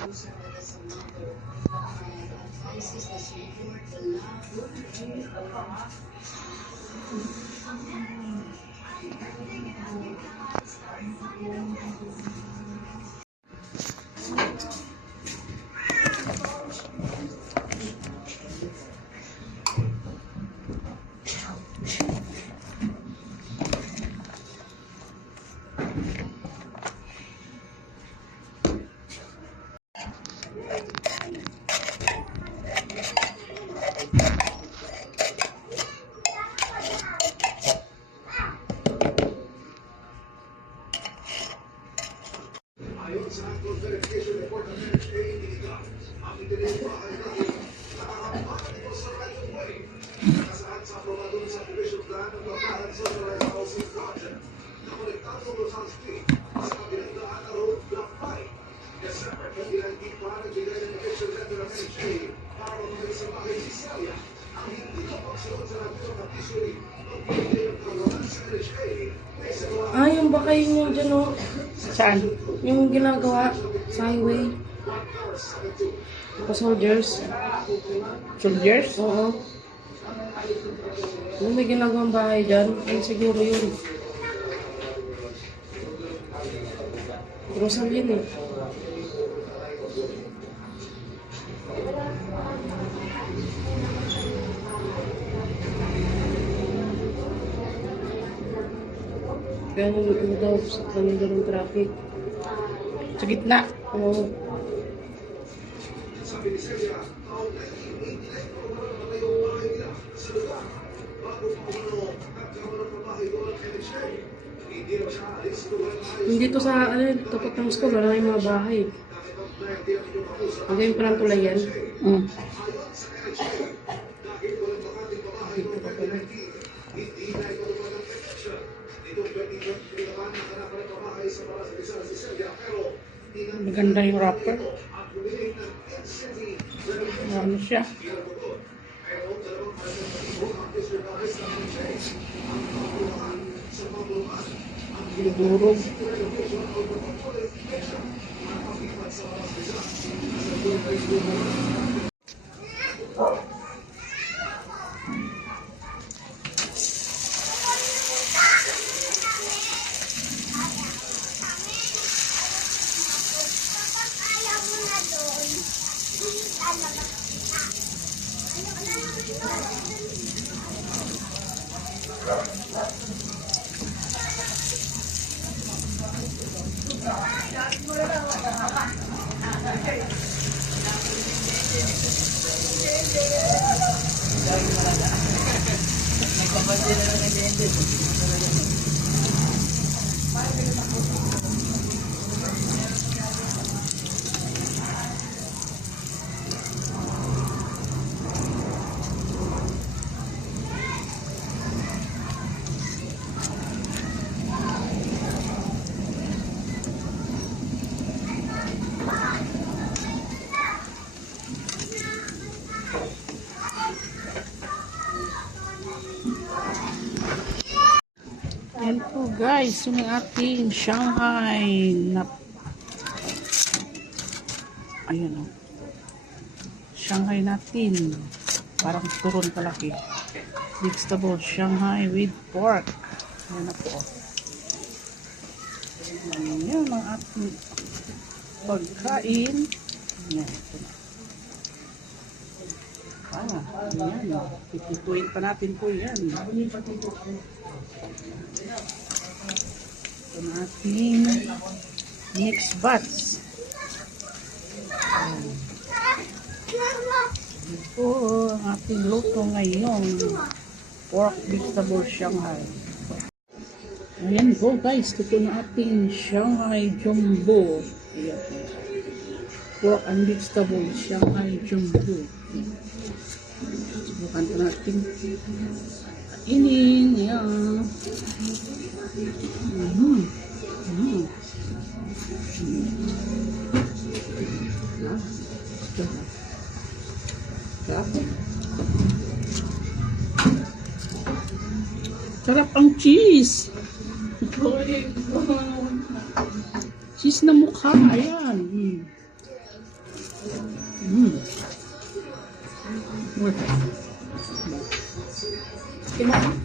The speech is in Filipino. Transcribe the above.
Thank you love. Ah, yung baka yun yung dyan, oh. Saan? Yung ginagawa sa highway. Pa soldiers. Soldiers? Oo. Yung may ginagawang bahay dyan, yun siguro yun. Rosal yun eh. Kaya nung ano daw sa kanila ng traffic. Sa gitna. Oo. Sabi ni Celia, taong 1989 pa umano na yung bahay nila sa lugar. Bago pa umano nagkaroon ng bahay doon ng NHA. Hindi dito sa, ano, tapat ng school, wala yung mga bahay. Ang plan din ang inyong kausap. Hanggang yung parang tulayan. Mm. Ayon sa NHA, Maganda yung wrapper. ang bumili ng in-city Ano siya? Durog. Yan po guys, yung ating Shanghai na Ayan o. Shanghai natin. Parang turon kalaki. Vegetable Shanghai with pork. Ayan na po. Ayan ang ating pagkain. Ayan, ito na. Ah, ayan. Pipituin pa natin po yan. Ito na ating next batch. Ito po ang ating luto ngayon. Pork vegetable Shanghai. Ayan po guys, ito na ating Shanghai Jumbo. Ayan. Pork and vegetable Shanghai Jumbo. Subukan po natin. Kainin. Ayan. Mhm. Mhm. Sarap ang cheese. cheese na mukha. Ayan. Mm. Mm. Ano?